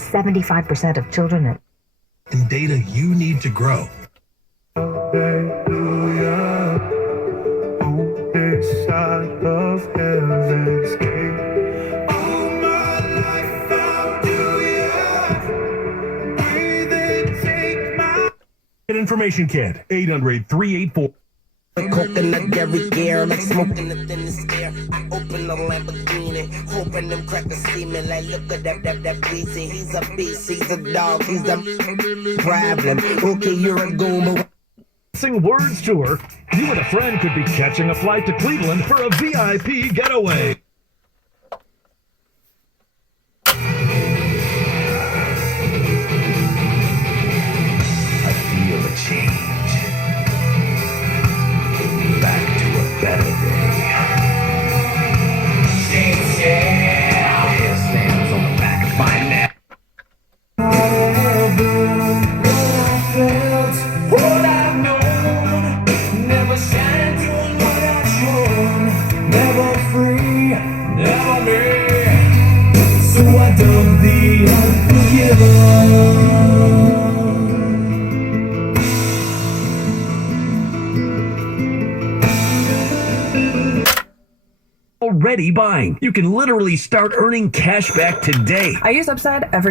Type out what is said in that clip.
75% of children and data you need to grow. Hallelujah, on this side of heaven's gate. All my life I'll do ya. Breathe and take my Information Kid, 800-384. Coconut every gear, like smoking the thinnest air. I open the Lamborghini, hoping them crackers see me. Like, look at that beastie. He's a beast, he's a dog, he's a problem. Okay, you're a goon, Sing Words Tour. You and a friend could be catching a flight to Cleveland for a VIP getaway. I feel a change. Back to a better day. Hair stands on the back of my neck. what I've known. Never shine doing what I've shown. Never free, never me. So I done the unforgiven. Already buying. You can literally start earning cash back today. I use Upside every